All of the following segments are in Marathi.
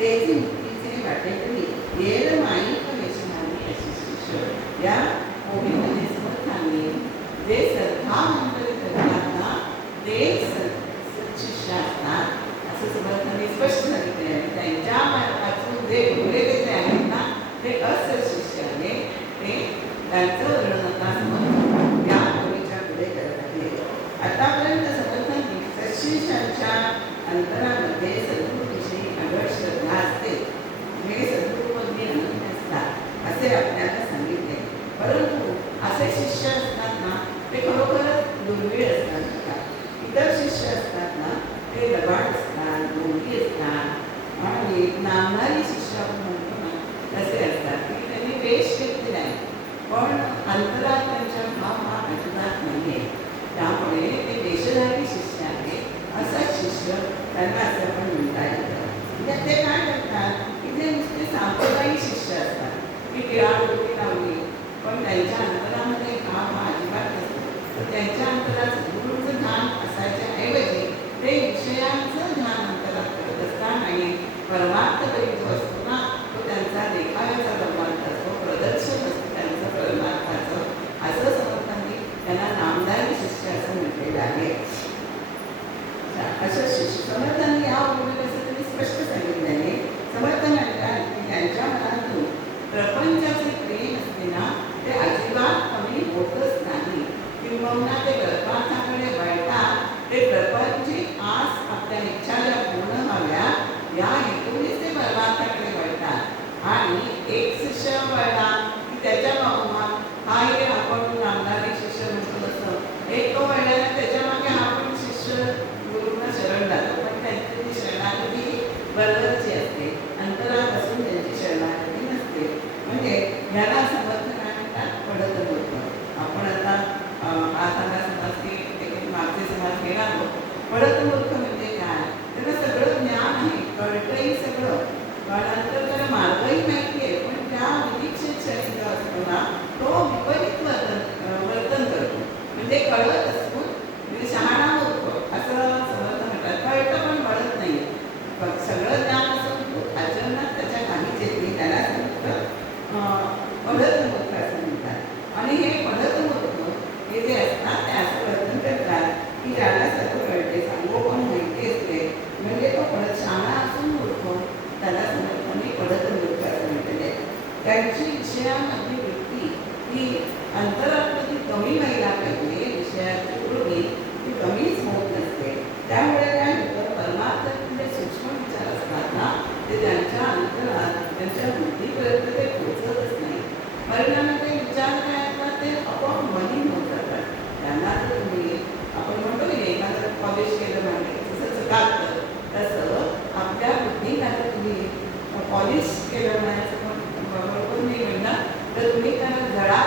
they लागेल असं समर्थांनी यापूर्वी कसं स्पष्ट सांगितलं आहे समर्थन त्यांच्या मनातून प्रपंचाचे प्रेम असते ना ते अजिबात कमी होतच नाही किंवा ते गर्भार्थाकडे वळतात ते प्रपंची आज आपल्या इच्छाला पूर्ण व्हाव्या या अंतरात्मची कमी महिला पाहिजे विषयाची पूर्वी ती कमीच होत नसते. त्यामुळे काय होतं परमार्थात जे सूक्ष्म विचार असतात ना ते त्यांच्या अंतरात त्यांच्या बुद्धीपर्यंत ते पोचतच नाही. परिणामी ते विचार काय असतात ते आपोआप मनी होत जातात. त्यांना जर तुम्ही आपण म्हणतो की एखादं कॉलेज केलं म्हणजे जसं लागतं तसं आपल्या बुद्धीला जर तुम्ही कॉलेज केलं नाही पण मी म्हणणार तर तुम्ही त्यांना धडा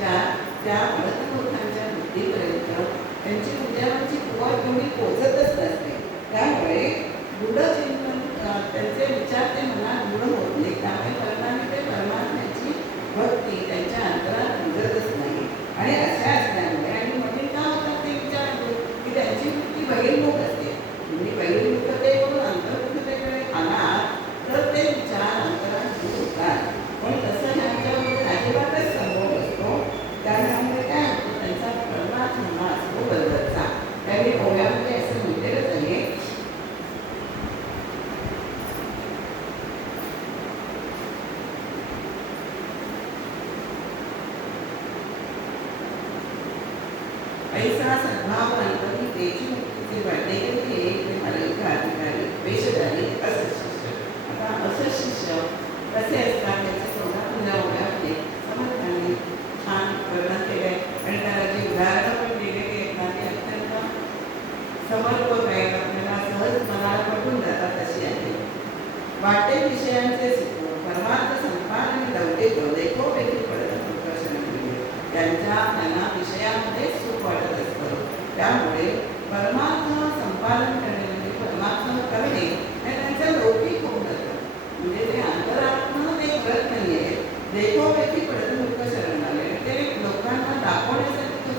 त्या त्या बालकमूर्खांच्या बुद्धीपर्यंत त्यांची मुद्द्यावरची कुवा तुम्ही पोचतच नसते. त्यामुळे गुढ चिंतन त्यांचे विचार ते मनात गुढ होत नाही. त्यामुळे परमाने ते परमात्म्याची भक्ती त्यांच्या अंतरात उतरतच नाही. आणि अशा administração, ainda de देशोव्यक्ती परत लोक शरण आले ते लोकांना दाखवण्यासाठी तो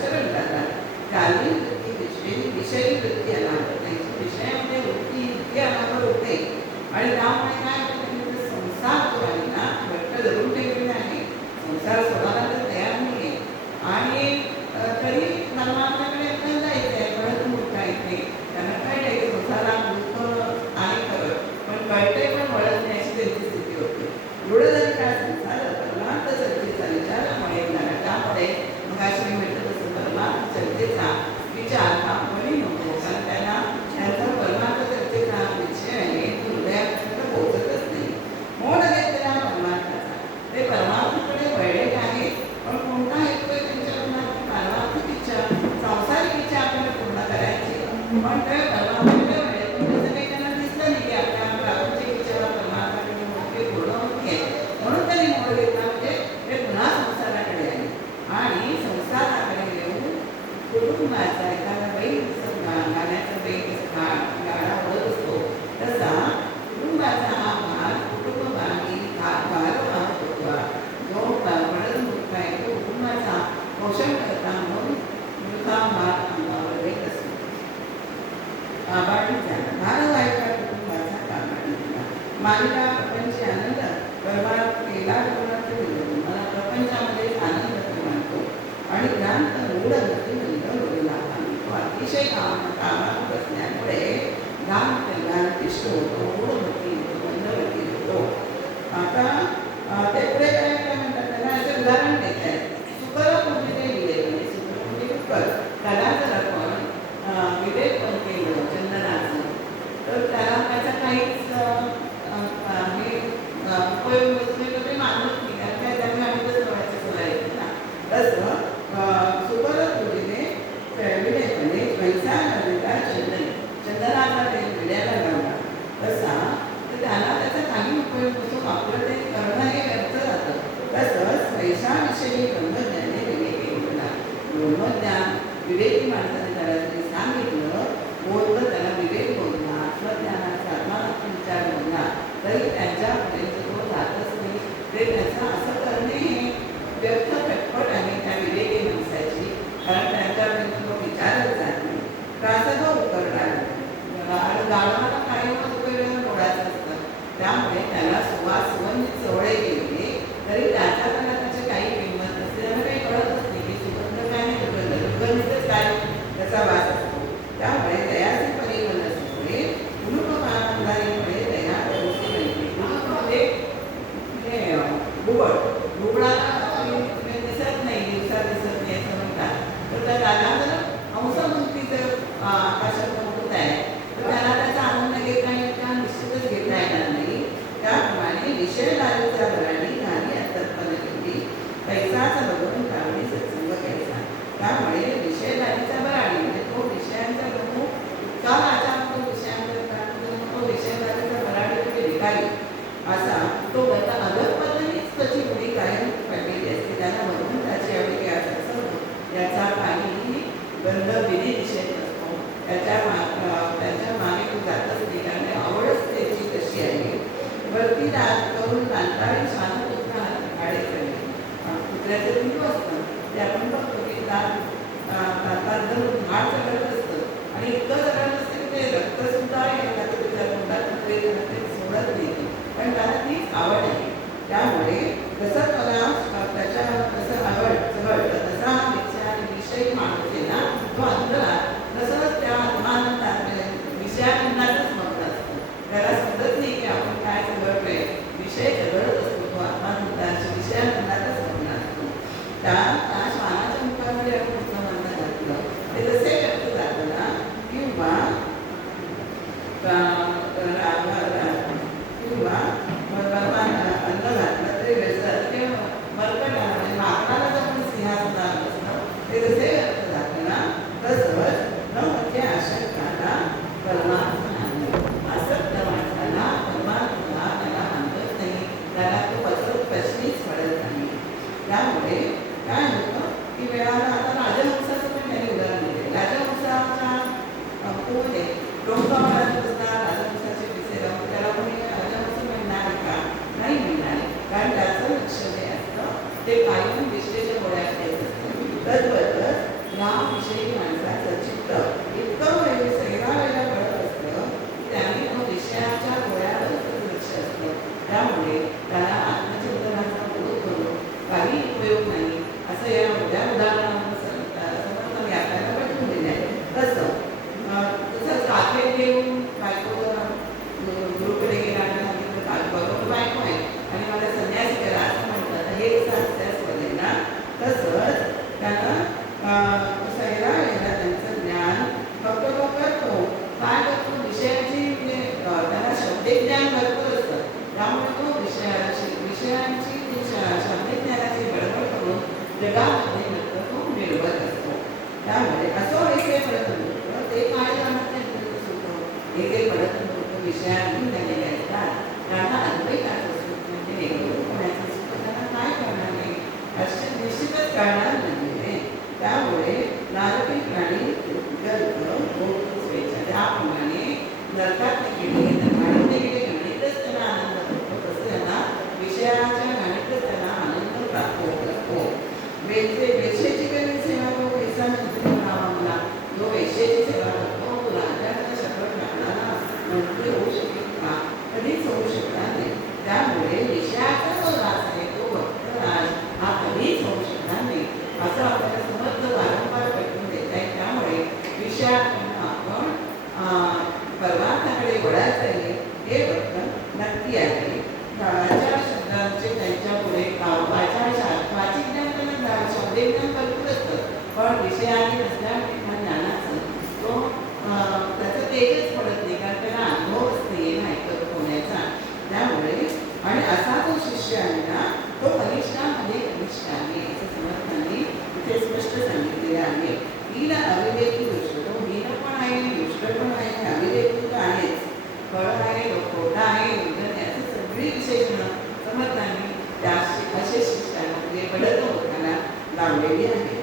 शरण झाला त्यावेळी मालिका प्रपंची आनंद परवा केला कोणाचे मिळतो मला प्रपंचामध्ये आनंद वाटतो आणि ज्ञान तर मूळ गती मिळतो अतिशय काम कामात कारण छान कुत्र्याचं बिंदू असतं ते आपण बघतो की दातात धरून हाड सगळत असतं आणि इतकं सगळत असतं ते रक्तसुद्धा एखाद्या कुत्र्याच्या तोंडात कुत्रे सोडत नाही. पण त्याला तीच आवड त्यामुळे जसं मला त्याच्या जसं आवड जवळ तसा विचार आणि विषय मांडलेला तो अंतरात तसंच त्या आत्मानंदात विषयानंदात tá? step लावलेली आहे.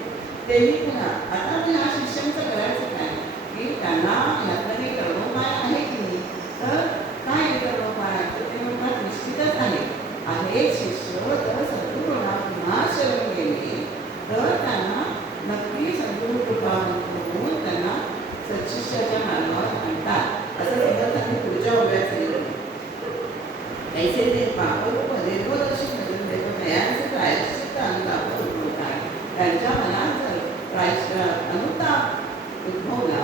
तेही पुन्हा आता मी हा शिक्षणचं करायचं काय? की त्यांना यातली कर्मोपाय आहे की नाही? तर काय कर्मोपाय तर ते म्हणतात निश्चितच आहे. आहे शिष्य तर सद्गुरुला पुन्हा शरण गेले. तर त्यांना नक्की सद्गुरु कृपा होऊन त्यांना सदशिष्याच्या मार्गावर आणतात. असं समजा त्यांनी पुढच्या ओव्यात लिहिलं ऐसे ते पापरूप निर्मोदर्शी भजन देव तयार vai uh, anotar. Muito bom, né?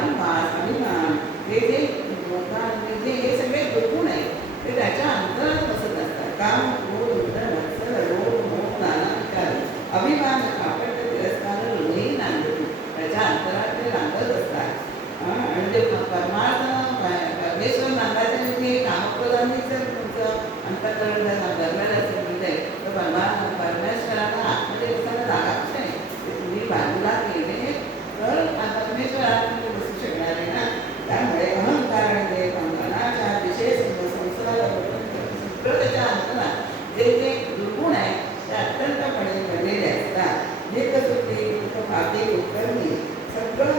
अभिमान अभिमान हे जे लोकांमध्ये जे हे सगळे गुण आहे ते त्याच्या अंतरात बसत असतात. का?